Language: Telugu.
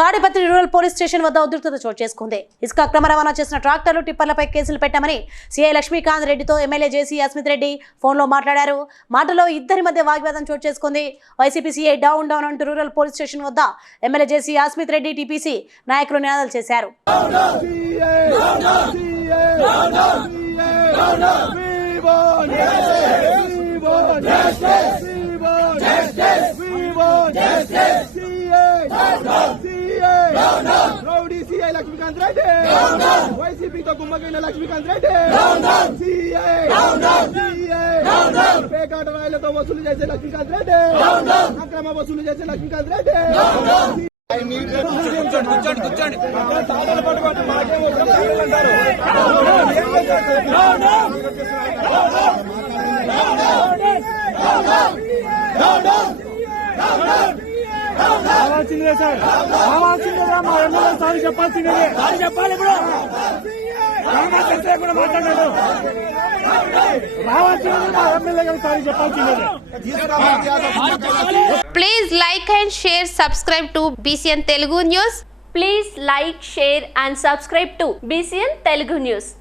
తాడిపత్రి రూరల్ పోలీస్ స్టేషన్ వద్ద ఉద్రిక్తత చోటు చేసుకుంది. ఇసుక అక్రమ రవాణా చేసిన ట్రాక్టర్లు టిప్పర్లపై కేసులు పెట్టామని సీఐ లక్ష్మీకాంత్ రెడ్డితో ఎమ్మెల్యే జేసీ అస్మిత్ రెడ్డి ఫోన్లో మాట్లాడారు. మాటలో ఇద్దరి మధ్య వాగ్వాదం చోటు చేసుకుంది. వైసీపీ సీఐ డౌన్ డౌన్ అంటూ రూరల్ పోలీస్ స్టేషన్ వద్ద ఎమ్మెల్యే జేసీ అస్మిత్ రెడ్డి టీపీసీ నాయకులు నినాదాలు చేశారు. రౌడీ సీఐ లక్ష్మీకాంత్ రెడ్డి వైసీపీతో గుమ్మగైన లక్ష్మీకాంత్ రెడ్డి పేకాట రాయిలతో వసూలు చేసే లక్ష్మీకాంత్ రెడ్డి అక్రమ వసూలు చేసే లక్ష్మీకాంత్ రెడ్డి రావాల్సిందే సార్, రావాల్సిందేగా మా ఎమ్మెల్యే సార్ చెప్పాల్సిందే, సార్ చెప్పాలి. ఇప్పుడు కూడా మాట్లాడారు, రావాల్సిందే మా ఎమ్మెల్యే గారు సార్ చెప్పాల్సిందే. Please like and share, subscribe to BCN Telugu News. Please like, share and subscribe to BCN Telugu News.